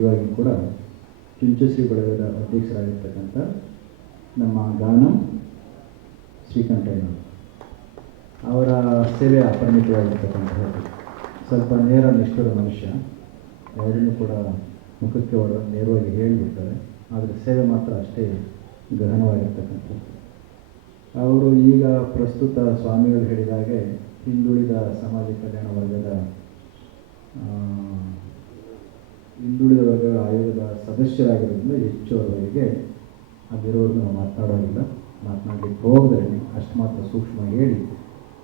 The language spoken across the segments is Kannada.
ಇವಾಗ ಕೂಡ ಚುಂಚಶ್ರೀ ಬಳಗದ ಅಧ್ಯಕ್ಷರಾಗಿರ್ತಕ್ಕಂಥ ನಮ್ಮ ಗಾನಂ ಶ್ರೀಕಂಠಯ್ಯನವರು ಅವರ ಸೇವೆ ಅಪರಿಮಿತವಾಗಿರ್ತಕ್ಕಂಥದ್ದು. ಸ್ವಲ್ಪ ನೇರ ನಿಷ್ಠುರ ಮನುಷ್ಯ, ಯಾವುದನ್ನು ಕೂಡ ಮುಖಕ್ಕೆ ಹೊಡೆದ ನೇರವಾಗಿ ಹೇಳಿಬಿಡ್ತಾರೆ, ಆದರೆ ಸೇವೆ ಮಾತ್ರ ಅಷ್ಟೇ ಗಹನವಾಗಿರ್ತಕ್ಕಂಥದ್ದು. ಅವರು ಈಗ ಪ್ರಸ್ತುತ ಸ್ವಾಮಿಗಳು ಹೇಳಿದಾಗೆ ಹಿಂದುಳಿದ ಸಮಾಜ ಕಲ್ಯಾಣ ವರ್ಗದ ಹಿಂದುಳಿದ ವರ್ಗಗಳ ಆಯೋಗದ ಸದಸ್ಯರಾಗಿರೋದ್ರಿಂದ ಹೆಚ್ಚು ಅವರಿಗೆ ಅದಿರೋದು ನಾವು ಮಾತನಾಡೋದಿಲ್ಲ, ಮಾತನಾಡಲಿಕ್ಕೆ ಹೋದರೆ ಅಷ್ಟು ಮಾತ್ರ ಸೂಕ್ಷ್ಮ ಹೇಳಿ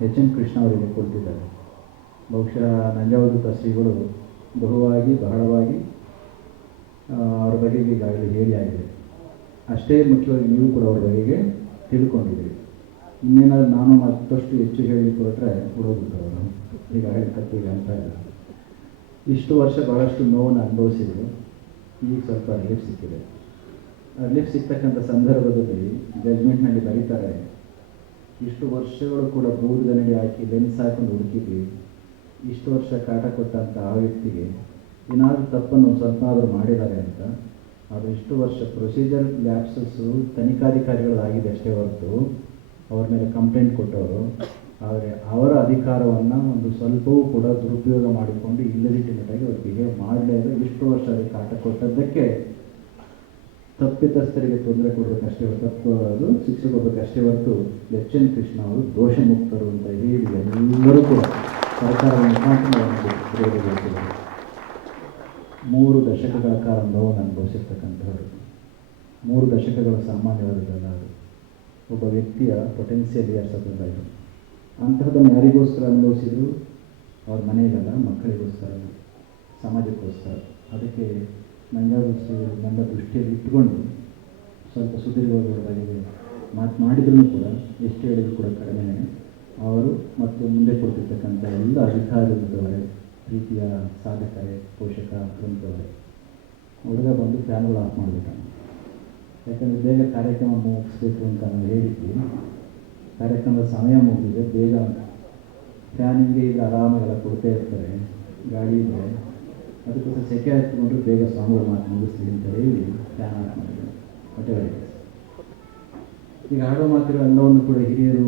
ಎಚ್ ಎನ್ ಕೃಷ್ಣ ಅವರಿಗೆ ಕೊಡ್ತಿದ್ದಾರೆ. ಬಹುಶಃ ನಂಜಾವಧೂತ ಶ್ರೀಗಳು ಬಹಳವಾಗಿ ಅವರ ಬಗೆಗೆ ಈಗಾಗಲೇ ಹೇಳಿ ಆಗಿದೆ. ಅಷ್ಟೇ ಮುಖ್ಯವಾಗಿ ನೀವು ಕೂಡ ಅವರ ಬಗೆಗೆ ತಿಳ್ಕೊಂಡಿದ್ದೀರಿ. ಇನ್ನೇನಾದರೂ ನಾನು ಮತ್ತಷ್ಟು ಹೆಚ್ಚು ಹೇಳಲಿಕ್ಕೆ ಹೊರಟ್ರೆ ಹುಡುಗ್ಬಿಟ್ಟು ಅವರು ಈಗಾಗಲೇ ಕತ್ತಿಗೆ ಅಂತ ಇಲ್ಲ. ಇಷ್ಟು ವರ್ಷ ಬಹಳಷ್ಟು ನೋವನ್ನು ಅನುಭವಿಸಿದ್ರು. ಈಗ ಸ್ವಲ್ಪ ರಿಲೀಫ್ ಸಿಕ್ಕಿದೆ. ರಿಲೀಫ್ ಸಿಗ್ತಕ್ಕಂಥ ಸಂದರ್ಭದಲ್ಲಿ ಜಜ್ಮೆಂಟ್ನಲ್ಲಿ ಬರೀತಾರೆ, ಇಷ್ಟು ವರ್ಷಗಳು ಕೂಡ ಬೂದಿನಲ್ಲಿ ಹಾಕಿ ಲೆನ್ಸ್ ಹಾಕೊಂಡು ಹುಡುಕಿದ್ವಿ, ಇಷ್ಟು ವರ್ಷ ಕಾಟ ಕೊಟ್ಟಂಥ ಆ ವ್ಯಕ್ತಿಗೆ ಏನಾದರೂ ತಪ್ಪನ್ನು ಸ್ವಲ್ಪ ಆದರೂ ಮಾಡಿದ್ದಾರೆ ಅಂತ. ಅದು ಇಷ್ಟು ವರ್ಷ ಪ್ರೊಸೀಜರ್ ಲ್ಯಾಪ್ಸಸ್ಸು ತನಿಖಾಧಿಕಾರಿಗಳಾಗಿದೆ ಅಷ್ಟೇ ಹೊರತು ಅವ್ರ ಮೇಲೆ ಕಂಪ್ಲೇಂಟ್ ಕೊಟ್ಟವರು. ಆದರೆ ಅವರ ಅಧಿಕಾರವನ್ನು ಒಂದು ಸ್ವಲ್ಪವೂ ಕೂಡ ದುರುಪಯೋಗ ಮಾಡಿಕೊಂಡು ಇಲ್ಲಿಜಿಟಿಮೇಟಾಗಿ ಅವ್ರು ಬಿಹೇವ್ ಮಾಡಲೇ ಇಲ್ಲ. ಇಷ್ಟು ವರ್ಷ ಅದಕ್ಕೆ ಕಾಟ ಕೊಟ್ಟದ್ದಕ್ಕೆ ತಪ್ಪಿತಸ್ಥರಿಗೆ ತೊಂದರೆ ಕೊಡಬೇಕಷ್ಟೇ ಹೊರತು ಅದು ಶಿಕ್ಷೆ ಕೊಡಬೇಕಷ್ಟೇ ಹೊರತು ಎಚ್ ಎನ್ ಕೃಷ್ಣ ಅವರು ದೋಷ ಮುಕ್ತರು ಅಂತ ಹೇಳಿ ಎಲ್ಲರೂ ಕೂಡ ಸರ್ಕಾರದ ಮುಖಾಂತರ 3 ದಶಕಗಳ ಕಾಲ ನೋವನ್ನು ಅನುಭವಿಸಿರ್ತಕ್ಕಂಥವ್ರು. 3 ದಶಕಗಳು ಸಾಮಾನ್ಯವಾದದ್ದಲ್ಲ. ಅದು ಒಬ್ಬ ವ್ಯಕ್ತಿಯ ಪೊಟೆನ್ಷಿಯಲ್ ಇಯರ್ಸ್ ಅಂತಹದನ್ನು ಯಾರಿಗೋಸ್ಕರ ಅನುಭವಿಸಿದ್ರು? ಅವ್ರ ಮನೆಗಲ್ಲ, ಮಕ್ಕಳಿಗೋಸ್ಕರ, ಸಮಾಜಕ್ಕೋಸ್ಕರ. ಅದಕ್ಕೆ ನನ್ನ ದೃಷ್ಟಿಯಲ್ಲಿ ಇಟ್ಟುಕೊಂಡು ಸ್ವಲ್ಪ ಸುದೀರ್ಘವಾದ ಬಗ್ಗೆ ಮಾತನಾಡಿದ್ರೂ ಕೂಡ ಎಷ್ಟು ಹೇಳಿದ್ರು ಕೂಡ ಕಡಿಮೆ. ಅವರು ಮತ್ತು ಮುಂದೆ ಕೊಡ್ತಿರ್ತಕ್ಕಂಥ ಎಲ್ಲ ಅಧಿಕಾರಿಗಳವರೇ, ಪ್ರೀತಿಯ ಸಾಧಕರೇ, ಪೋಷಕ ಬಂದವರೇ. ಹುಡುಗ ಬಂದು ಫ್ಯಾನ್ಗಳು ಆಫ್ ಮಾಡಬೇಕಾಗ, ಯಾಕಂದರೆ ಬೇಗ ಕಾರ್ಯಕ್ರಮ ಮುಗಿಸ್ಬೇಕು ಅಂತ ನಾವು ಹೇಳಿದ್ವಿ. ಕಾರ್ಯಕ್ರಮದ ಸಮಯ ಮುಗಿದಿದೆ, ಬೇಗ ಫ್ಯಾನಿಂಗೆ ಈಗ ಆರಾಮಾಗೆಲ್ಲ ಕೊಡ್ತಾ ಇರ್ತಾರೆ, ಗಾಡಿ ಇದ್ದರೆ ಅದಕ್ಕೋಸ್ಕರ ಸೆಕೆ ಹಾಕಿಕೊಂಡ್ರು ಬೇಗ ಸ್ವಾಮಿಗಳು ಮಾತು ಮುಗಿಸ್ತೀವಿ ಅಂತ ಹೇಳಿ ಫ್ಯಾನ್ ಆಫ್ ಮಾಡಿದ್ರು. ಹೊಟ್ಟೆವರೆಗೆ ಈಗ ಆಡೋ ಮಾತಿರೋ ಎಲ್ಲವನ್ನು ಕೂಡ ಹಿರಿಯರು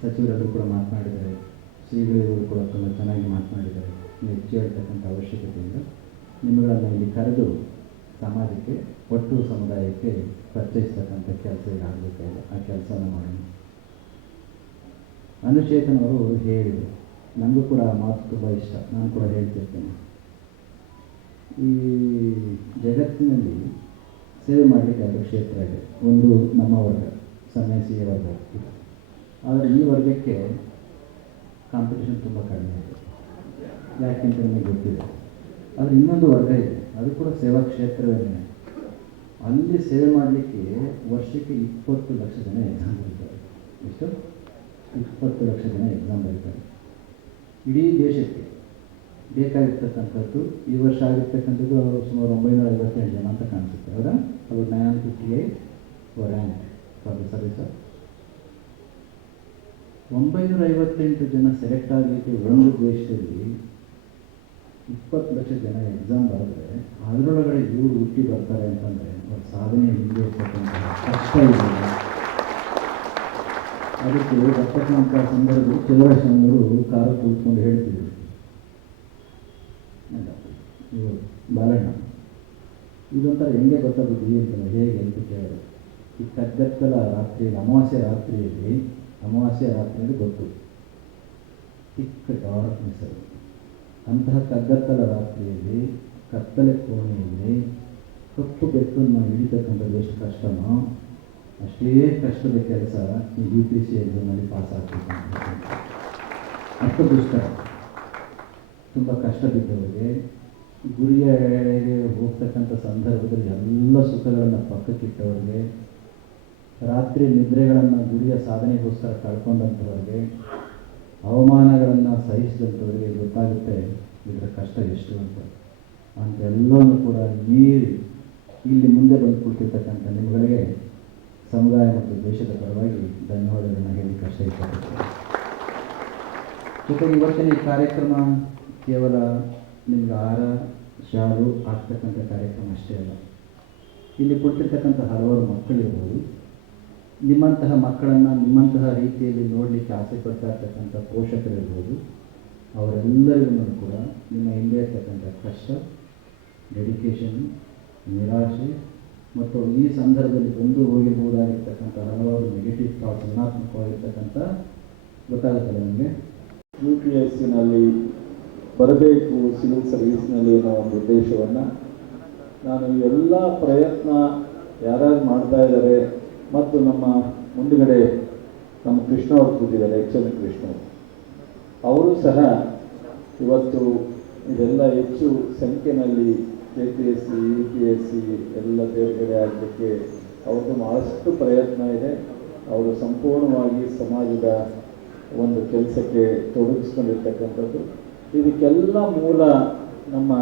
ಸಚಿವರೆಲ್ಲರೂ ಕೂಡ ಮಾತನಾಡಿದ್ದಾರೆ, ಶ್ರೀಗಳಿಗೂ ಕೂಡ ತುಂಬ ಚೆನ್ನಾಗಿ ಮಾತನಾಡಿದ್ದಾರೆ. ಹೆಚ್ಚು ಹೇಳ್ತಕ್ಕಂಥ ಅವಶ್ಯಕತೆಯಿಂದ ನಿಮ್ಮಗಳನ್ನು ಇಲ್ಲಿ ಕರೆದು ಸಮಾಜಕ್ಕೆ, ಒಟ್ಟು ಸಮುದಾಯಕ್ಕೆ ಪರಿಚಯಿಸ್ತಕ್ಕಂಥ ಕೆಲಸ ಈಗ ಆಗಬೇಕಾಗಿದೆ. ಆ ಕೆಲಸವನ್ನು ಮಾಡೋಣ. ಅನುಚೇತನ್ ಅವರು ಹೇಳಿದರು, ನನಗೂ ಕೂಡ ಆ ಮಾತು ತುಂಬ ಇಷ್ಟ, ನಾನು ಕೂಡ ಹೇಳ್ತಿರ್ತೇನೆ. ಈ ಜಗತ್ತಿನಲ್ಲಿ ಸೇವೆ ಮಾಡಲಿಕ್ಕೆ ಎರಡು ಕ್ಷೇತ್ರ ಇದೆ. ಒಂದು ನಮ್ಮ ವರ್ಗ, ಸನ್ಯಾಸಿಯ ವರ್ಗ ಇದೆ. ಆದರೆ ಈ ವರ್ಗಕ್ಕೆ ಕಾಂಪಿಟೇಷನ್ ತುಂಬ ಕಡಿಮೆ ಇದೆ, ಯಾಕೆಂತ ನಮಗೆ ಗೊತ್ತಿದೆ. ಆದರೆ ಇನ್ನೊಂದು ವರ್ಗ ಇದೆ, ಅದು ಕೂಡ ಸೇವಾ ಕ್ಷೇತ್ರವೇ. ಅಲ್ಲಿ ಸೇವೆ ಮಾಡಲಿಕ್ಕೆ ವರ್ಷಕ್ಕೆ 20 ಲಕ್ಷ ಜನ ಎಕ್ಸಾಮ್ ಬರೀತಾರೆ. ಎಷ್ಟು? 20 ಲಕ್ಷ ಜನ ಎಕ್ಸಾಮ್ ಬರೀತಾರೆ. ಇಡೀ ದೇಶಕ್ಕೆ ಬೇಕಾಗಿರ್ತಕ್ಕಂಥದ್ದು ಈ ವರ್ಷ ಆಗಿರ್ತಕ್ಕಂಥದ್ದು ಸುಮಾರು 958 ಜನ ಅಂತ ಕಾಣಿಸುತ್ತೆ. ಅವರ ಅದು 958 ರ್ಯಾಂಕ್ ಫಾರ್ ದ ಸರ್ವಿಸ್. 958 ಜನ ಸೆಲೆಕ್ಟ್ ಆಗಲಿಕ್ಕೆ ಒಂದು ದೇಶದಲ್ಲಿ 20 ಲಕ್ಷ ಜನ ಎಕ್ಸಾಮ್ ಬರೆದ್ರೆ ಅದರೊಳಗಡೆ ಇವರು ಹುಟ್ಟಿ ಬರ್ತಾರೆ ಅಂತಂದರೆ ಅವ್ರ ಸಾಧನೆ ಹಿಂದೆ ಇರ್ತಕ್ಕಂಥ ಕಷ್ಟ ಇದೆ. ಅದಕ್ಕೆ ಬರ್ತಕ್ಕಂಥ ಸಂದರ್ಭದಲ್ಲಿ ಚಂದ್ರಶೇಖರವರು ಕಾರು ಕೂತ್ಕೊಂಡು ಹೇಳ್ತಿದ್ರು, ಇವರು ಬಾಲಣ್ಣ ಇದೊಂಥರ ಹೆಂಗೆ ಗೊತ್ತಾಗೋದು ಅಂತಂದರೆ ಹೇಗೆ ಅಂತ ಕೇಳಿದ್ರು. ಈ ಕಗ್ಗತ್ತಲ ರಾತ್ರಿಯಲ್ಲಿ, ಅಮಾವಾಸ್ಯೆ ರಾತ್ರಿಯಲ್ಲಿ ಗೊತ್ತು, ಚಿಕ್ಕ ಡಾರ್ಕ್ನೆಸ್ ಅದು. ಅಂತಹ ಕಗ್ಗತ್ತಲ ರಾತ್ರಿಯಲ್ಲಿ, ಕತ್ತಲೆ ಕೋಣೆಯಲ್ಲಿ ಕಪ್ಪು ಬೆಕ್ಕನ್ನು ಹಿಡಿತಕ್ಕಂಥದ್ದು ಎಷ್ಟು ಕಷ್ಟನೋ ಅಷ್ಟೇ ಕಷ್ಟದ ಕೆಲಸ ಈ UPSC ಎಕ್ಸಾಮಲ್ಲಿ ಪಾಸ್ ಆಗ್ತಕ್ಕಂಥ. ಅಷ್ಟು ದುಷ್ಕರ, ತುಂಬ ಕಷ್ಟ ಬಿದ್ದವರಿಗೆ, ಗುರಿಯ ಹೋಗ್ತಕ್ಕಂಥ ಸಂದರ್ಭದಲ್ಲಿ ಎಲ್ಲ ಸುಖಗಳನ್ನು ಪಕ್ಕಕ್ಕಿಟ್ಟವರಿಗೆ, ರಾತ್ರಿ ನಿದ್ರೆಗಳನ್ನು ಗುರಿಯ ಸಾಧನೆಗೋಸ್ಕರ ಕಳ್ಕೊಂಡಂಥವ್ರಿಗೆ, ಅವಮಾನಗಳನ್ನು ಸಹಿಸಿದಂಥವರಿಗೆ ಗೊತ್ತಾಗುತ್ತೆ ಇದರ ಕಷ್ಟ ಎಷ್ಟು ಅಂತ. ಅಂತೆಲ್ಲವನ್ನೂ ಕೂಡ ಮೀರಿ ಇಲ್ಲಿ ಮುಂದೆ ಬಂದು ಕೊಡ್ತಿರ್ತಕ್ಕಂಥ ನಿಮ್ಮಗಳಿಗೆ ಸಮುದಾಯ ಮತ್ತು ದೇಶದ ಪರವಾಗಿ ಧನ್ಯವಾದಗಳನ್ನು ಹೇಳಿ ಕಷ್ಟ ಇಷ್ಟಪಡ್ತಾರೆ. ಜೊತೆಗೆ ಇವತ್ತಿನ ಈ ಕಾರ್ಯಕ್ರಮ ಕೇವಲ ನಿಮ್ಗೆ ಆಹಾರ ಶಾಲು ಆಗ್ತಕ್ಕಂಥ ಕಾರ್ಯಕ್ರಮ ಅಷ್ಟೇ ಅಲ್ಲ, ಇಲ್ಲಿ ಕೊಟ್ಟಿರ್ತಕ್ಕಂಥ ಹಲವಾರು ಮಕ್ಕಳಿರ್ಬೋದು, ನಿಮ್ಮಂತಹ ಮಕ್ಕಳನ್ನು ನಿಮ್ಮಂತಹ ರೀತಿಯಲ್ಲಿ ನೋಡಲಿಕ್ಕೆ ಆಸೆ ಪಡ್ತಾ ಇರ್ತಕ್ಕಂಥ ಪೋಷಕರಿರ್ಬೋದು, ಅವರೆಲ್ಲರಿಗೂ ಕೂಡ ನಿಮ್ಮ ಹಿಂದೆ ಇರ್ತಕ್ಕಂಥ ಕಷ್ಟ, ಡೆಡಿಕೇಶನ್, ನಿರಾಶೆ ಮತ್ತು ಈ ಸಂದರ್ಭದಲ್ಲಿ ಬಂದು ಹೋಗಿರ್ಬೋದಾಗಿರ್ತಕ್ಕಂಥ ಹಲವಾರು ನೆಗೆಟಿವ್ ಥಾಟ್ಸ್, ಋಣಾತ್ಮಕವಾಗಿರ್ತಕ್ಕಂಥ ಗೊತ್ತಾಗುತ್ತಲ್ಲ ನಮಗೆ. UPSCನಲ್ಲಿ ಬರಬೇಕು ಸಿವಿಲ್ ಸರ್ವಿಸ್ನಲ್ಲಿ ಅನ್ನೋ ಒಂದು ಉದ್ದೇಶವನ್ನು ನಾನು ಎಲ್ಲ ಪ್ರಯತ್ನ ಯಾರ್ಯಾರು ಮಾಡ್ತಾ ಇದ್ದಾರೆ ಮತ್ತು ನಮ್ಮ ಮುಂದುಗಡೆ ನಮ್ಮ ಕೃಷ್ಣ ಅವರು ಕೂತಿದ್ದಾರೆ, HM ಕೃಷ್ಣ ಅವರು ಸಹ ಇವತ್ತು ಇದೆಲ್ಲ ಹೆಚ್ಚು ಸಂಖ್ಯೆಯಲ್ಲಿ KPSC UPSC ಎಲ್ಲ ಬೇರೆ ಆಗಲಿಕ್ಕೆ ಅವ್ರದ್ದು ಭಾಳಷ್ಟು ಪ್ರಯತ್ನ ಇದೆ. ಅವರು ಸಂಪೂರ್ಣವಾಗಿ ಸಮಾಜದ ಒಂದು ಕೆಲಸಕ್ಕೆ ತೊಡಗಿಸ್ಕೊಂಡಿರ್ತಕ್ಕಂಥದ್ದು. ಇದಕ್ಕೆಲ್ಲ ಮೂಲ ನಮ್ಮ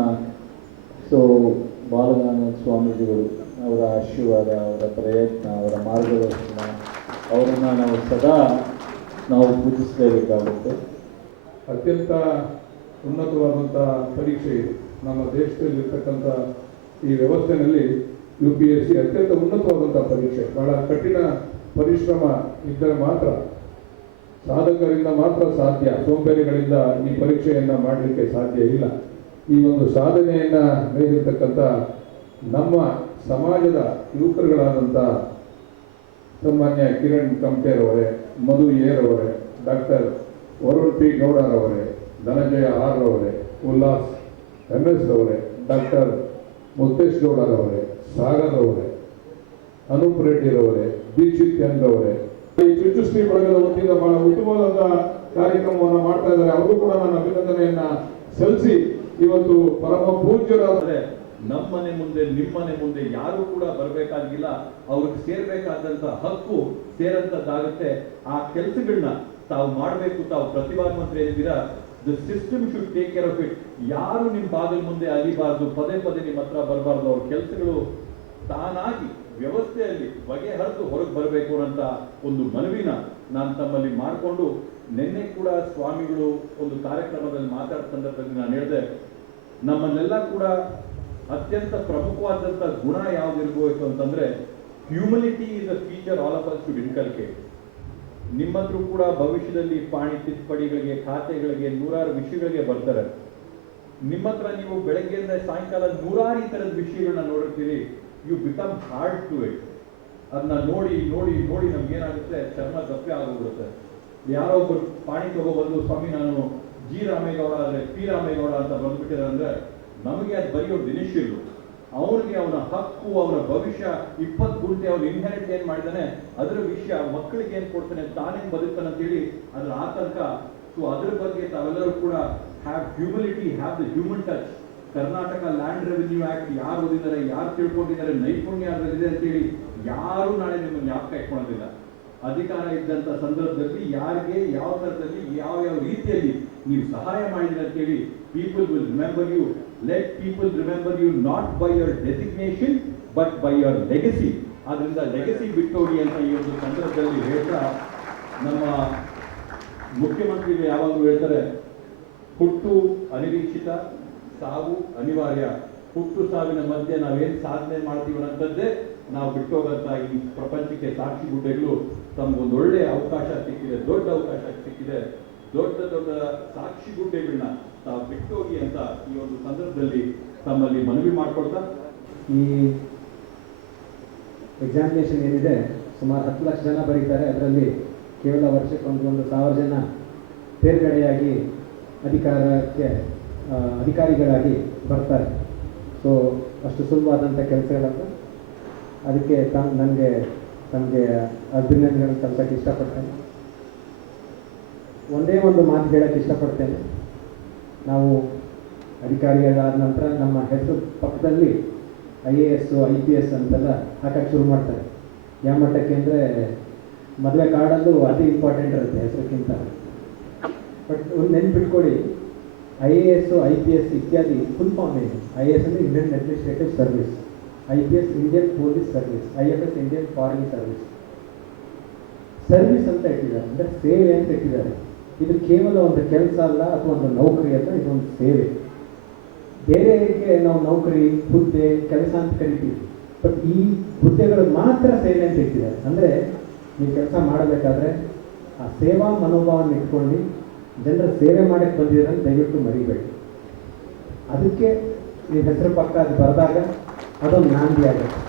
ಬಾಲಗಂಗಾಧರ ಸ್ವಾಮೀಜಿಗಳು, ಅವರ ಆಶೀರ್ವಾದ, ಅವರ ಪ್ರಯತ್ನ, ಅವರ ಮಾರ್ಗದರ್ಶನ, ಅವರನ್ನು ನಾವು ಪೂಜಿಸಲೇಬೇಕಾಗುತ್ತೆ. ಅತ್ಯಂತ ಉನ್ನತವಾದಂಥ ಪರೀಕ್ಷೆ ನಮ್ಮ ದೇಶದಲ್ಲಿರ್ತಕ್ಕಂಥ ಈ ವ್ಯವಸ್ಥೆಯಲ್ಲಿ UPSC ಅತ್ಯಂತ ಉನ್ನತವಾದಂಥ ಪರೀಕ್ಷೆ. ಬಹಳ ಕಠಿಣ ಪರಿಶ್ರಮ ಇದ್ದರೆ ಮಾತ್ರ, ಸಾಧಕರಿಂದ ಮಾತ್ರ ಸಾಧ್ಯ, ಸೋಂಬೇರಿಗಳಿಂದ ಈ ಪರೀಕ್ಷೆಯನ್ನು ಮಾಡಲಿಕ್ಕೆ ಸಾಧ್ಯ ಇಲ್ಲ. ಈ ಒಂದು ಸಾಧನೆಯನ್ನು ಮೇಲಿರ್ತಕ್ಕಂಥ ನಮ್ಮ ಸಮಾಜದ ಯುವಕರುಗಳಾದಂಥ ಸನ್ಮಾನ್ಯ ಕಿರಣ್ ಕಂಪೇರವರೇ, ಮಧು ಏರವರೇ, ಡಾಕ್ಟರ್ ವರುಣ್ P. ಗೌಡರವರೇ, ಧನಂಜಯ R. ರವರೇ, ಉಲ್ಲಾಸ್ MS ರವರೇ, ಡಾಕ್ಟರ್ ಮುತ್ತೇಶ್ ಗೌಡರವರೇ, ಸಾಗರ್ ರವರೇ, ಅನೂಪ್ ರೆಡ್ಡಿರವರೇ, ದೀಕ್ಷಿತ್ ಎನ್ ರವರೇ, ಈ ಚುಚ್ಚುಶ್ರೀ ಬಳಗದ ವತಿಯಿಂದ ಬಹಳ ಉತ್ತಮವಾದ ಕಾರ್ಯಕ್ರಮವನ್ನು ಮಾಡ್ತಾ ಇದ್ದಾರೆ. ಅವರು ಕೂಡ ನಾನು ಅಭಿನಂದನೆಯನ್ನ ಸಲ್ಲಿಸಿ, ಇವತ್ತು ಪರಮ ಪೂಜ್ಯರಾದರೆ ನಮ್ಮ ಮನೆ ಮುಂದೆ ನಿಮ್ಮನೆ ಮುಂದೆ ಯಾರು ಕೂಡ ಬರಬೇಕಾಗಿಲ್ಲ, ಅವ್ರಿಗೆ ಸೇರ್ಬೇಕಾದಂತ ಹಕ್ಕು ಸೇರಂತದ್ದಾಗುತ್ತೆ. ಆ ಕೆಲಸಗಳನ್ನ ತಾವು ಮಾಡಬೇಕು. ತಾವು ಪ್ರತಿಭಾವಂತರು ಏನಿದ್ದೀರಾ, the system should take care of it. ಯಾರು ನಿಮ್ಮ ಬಾಗಿಲು ಮುಂದೆ ಅಲಿಬಾರ್ದು, ಪದೇ ಪದೇ ನಿಮ್ಮ ಹತ್ರ ಬರಬಾರ್ದು. ಅವ್ರ ಕೆಲಸಗಳು ತಾನಾಗಿ ವ್ಯವಸ್ಥೆಯಲ್ಲಿ ಬಗೆಹರಿದು ಹೊರಗೆ ಬರಬೇಕು ಅಂತ ಒಂದು ಮನವಿನ ನಾನು ತಮ್ಮಲ್ಲಿ ಮಾಡಿಕೊಂಡು, ನಿನ್ನೆ ಕೂಡ ಸ್ವಾಮಿಗಳು ಒಂದು ಕಾರ್ಯಕ್ರಮದಲ್ಲಿ ಮಾತಾಡಿದ ಸಂದರ್ಭದಲ್ಲಿ ನಾನು ಹೇಳಿದೆ, ನಮ್ಮನ್ನೆಲ್ಲ ಕೂಡ ಅತ್ಯಂತ ಪ್ರಮುಖವಾದಂಥ ಗುಣ ಯಾವುದಿರಬೇಕು ಅಂತಂದ್ರೆ humanity is a feature all of us should inculcate. ನಿಮ್ಮಂತರೂ ಕೂಡ ಭವಿಷ್ಯದಲ್ಲಿ ಪಾಣಿ ತಿದ್ದುಪಡಿಗಳಿಗೆ, ಖಾತೆಗಳಿಗೆ, ನೂರಾರು ವಿಷಯಗಳಿಗೆ ಬರ್ತಾರೆ. ನಿಮ್ಮ ಹತ್ರ ನೀವು ಬೆಳಗ್ಗೆಯಿಂದ ಸಾಯಂಕಾಲ ನೂರಾರು ಈ ಥರದ ವಿಷಯಗಳನ್ನ ನೋಡಿರ್ತೀರಿ. You become hard to it. ಅದನ್ನ ನೋಡಿ ನೋಡಿ ನೋಡಿ ನಮ್ಗೇನಾಗುತ್ತೆ, ಚರ್ಮ ದಪ್ಪೆ ಆಗೋಗ್ಬಿಡುತ್ತೆ. ಯಾರೋ ಒಬ್ಬರು ಪಾಣಿ ತಗೊಬಂದು, ಸ್ವಾಮಿ ನಾನು G. ರಾಮೇಗೌಡ ಆದರೆ P. ರಾಮೇಗೌಡ ಅಂತ ಬಂದ್ಬಿಟ್ಟಿದ್ದಾರೆ ಅಂದ್ರೆ ನಮಗೆ ಅದು ಬರೆಯೋದು ಇನಿಷಿಯಲ್. ಅವನಿಗೆ ಅವನ ಹಕ್ಕು, ಅವನ ಭವಿಷ್ಯ 20 ಗುಂಟೆ ಅವನು ಇನ್ಹೆರಿಟ್ ಏನ್ ಮಾಡಿದಾನೆ, ಅದರ ವಿಷಯ ಮಕ್ಕಳಿಗೆ ಏನ್ ಕೊಡ್ತಾನೆ, ತಾನೇನ್ ಬದುಕ್ತಾನೆ ಅಂತೇಳಿ ಅದ್ರ ಆತಂಕ. ಸೊ ಅದ್ರ ಬಗ್ಗೆ ತಾವೆಲ್ಲರೂ ಕೂಡ have humility, have the human touch. Karnataka land revenue act ಯಾರು ಓದಿದ್ದಾರೆ, ಯಾರು ತಿಳ್ಕೊಂಡಿದ್ದಾರೆ, ನೈಪುಣ್ಯ ಅದರಲ್ಲಿದೆ ಅಂತೇಳಿ ಯಾರು ನಾಳೆ ನಿಮ್ಮನ್ನು ಜ್ಞಾಪಕ ಇಟ್ಕೊಳ್ಳೋದಿಲ್ಲ. ಅಧಿಕಾರ ಇದ್ದಂಥ ಸಂದರ್ಭದಲ್ಲಿ ಯಾರಿಗೆ ಯಾವ ಥರದಲ್ಲಿ ಯಾವ ಯಾವ ರೀತಿಯಲ್ಲಿ ನೀವು ಸಹಾಯ ಮಾಡಿದ್ರೆ ಅಂತೇಳಿ people will remember you. Let people remember you not by your designation but by your legacy. ಆದ್ರಿಂದ ಲೆಗಸಿ ಬಿಟ್ಟೋಡಿ ಅಂತ ಈ ಒಂದು ಸಂದರ್ಭದಲ್ಲಿ ಹೇಳ್ತಾ, ನಮ್ಮ ಮುಖ್ಯಮಂತ್ರಿಗಳು ಯಾವಾಗಲೂ ಹೇಳ್ತಾರೆ, ಹುಟ್ಟು ಅನಿರೀಕ್ಷಿತ, ಸಾವು ಅನಿವಾರ್ಯ. ಹುಟ್ಟು ಸಾವಿನ ಮಧ್ಯೆ ನಾವೇನು ಸಾಧನೆ ಮಾಡ್ತೀವಿ ಅನ್ನೋಂಥದ್ದೇ ನಾವು ಬಿಟ್ಟೋಗಂತ ಈ ಪ್ರಪಂಚಕ್ಕೆ ಸಾಕ್ಷಿ ಗುಡ್ಡೆಗಳು ತಮಗೊಂದು ಒಳ್ಳೆ ಅವಕಾಶ ಸಿಕ್ಕಿದೆ, ದೊಡ್ಡ ಅವಕಾಶ ಸಿಕ್ಕಿದೆ. ದೊಡ್ಡ ದೊಡ್ಡ ಸಾಕ್ಷಿ ಗುಡ್ಡೆಗಳನ್ನ ತಾವು ಬಿಟ್ಟೋಗಿ ಅಂತ ಈ ಒಂದು ಸಂದರ್ಭದಲ್ಲಿ ತಮ್ಮಲ್ಲಿ ಮನವಿ ಮಾಡಿಕೊಡ್ತಾ, ಈ ಎಕ್ಸಾಮಿನೇಷನ್ ಏನಿದೆ ಸುಮಾರು 10 ಲಕ್ಷ ಜನ ಬರೀತಾರೆ. ಅದರಲ್ಲಿ ಕೇವಲ ವರ್ಷಕ್ಕೆ ಒಂದು 1000 ಜನ ತೇರ್ಗಡೆಯಾಗಿ ಅಧಿಕಾರಿಗಳಾಗಿ ಬರ್ತಾರೆ. ಸೊ ಅಷ್ಟು ಸುಲಭವಾದಂಥ ಕೆಲಸಗಳಂತ. ಅದಕ್ಕೆ ತಮಗೆ ಅಭಿನಂದನೆಗಳನ್ನು ಸಲ್ಲಿಸೋಕ್ಕೆ ಇಷ್ಟಪಡ್ತೇನೆ. ಒಂದೇ ಒಂದು ಮಾತು ಹೇಳೋಕ್ಕೆ ಇಷ್ಟಪಡ್ತೇನೆ. ನಾವು ಅಧಿಕಾರಿಗಳಾದ ನಂತರ ನಮ್ಮ ಹೆಸರು ಪಕ್ಕದಲ್ಲಿ IAS IPS ಅಂತೆಲ್ಲ ಹಾಕಕ್ಕೆ ಶುರು ಮಾಡ್ತಾರೆ. ಯಾವ ಮಟ್ಟಕ್ಕೆ ಅಂದರೆ ಮದುವೆ ಕಾರ್ಡಲ್ಲೂ ಅತಿ ಇಂಪಾರ್ಟೆಂಟ್ ಇರುತ್ತೆ ಹೆಸರಿಗಿಂತ. ಬಟ್ ಒಂದು ನೆನ್ಪಿಟ್ಕೊಳ್ಳಿ, IAS IPS ಇತ್ಯಾದಿ ಫುಲ್ ಫಾರ್ಮ್ ಏನು? IAS ಅಂದರೆ Indian administrative service, IPS Indian police service, IFS Indian foreign service. Service ಅಂತ ಇಟ್ಟಿದ್ದಾರೆ, ಅಂದರೆ ಸೇವೆ ಅಂತ ಇಟ್ಟಿದ್ದಾರೆ. ಇದು ಕೇವಲ ಒಂದು ಕೆಲಸ ಅಲ್ಲ ಅಥವಾ ಒಂದು ನೌಕರಿ ಅಲ್ಲ, ಇದೊಂದು ಸೇವೆ. ಬೇರೆಯವರಿಗೆ ನಾವು ನೌಕರಿ, ಹುದ್ದೆ, ಕೆಲಸ ಅಂತ ಕರಿತೀವಿ. ಬಟ್ ಈ ಹುದ್ದೆಗಳು ಮಾತ್ರ ಸೇವೆ ಅಂತ ಇಟ್ಟಿದ್ದಾರೆ. ಅಂದರೆ ನೀವು ಕೆಲಸ ಮಾಡಬೇಕಾದ್ರೆ ಆ ಸೇವಾ ಮನೋಭಾವನ ಇಟ್ಕೊಂಡು ಜನರ ಸೇವೆ ಮಾಡಕ್ಕೆ ಬಂದಿದ್ದೀರ ದಯವಿಟ್ಟು ಮರಿಬೇಡಿ. ಅದಕ್ಕೆ ನೀವು ಹೆಸರು ಪಕ್ಕ ಅದು ಬರೆದಾಗ ಅದೊಂದು ನಾಂದಿ ಆಗುತ್ತೆ.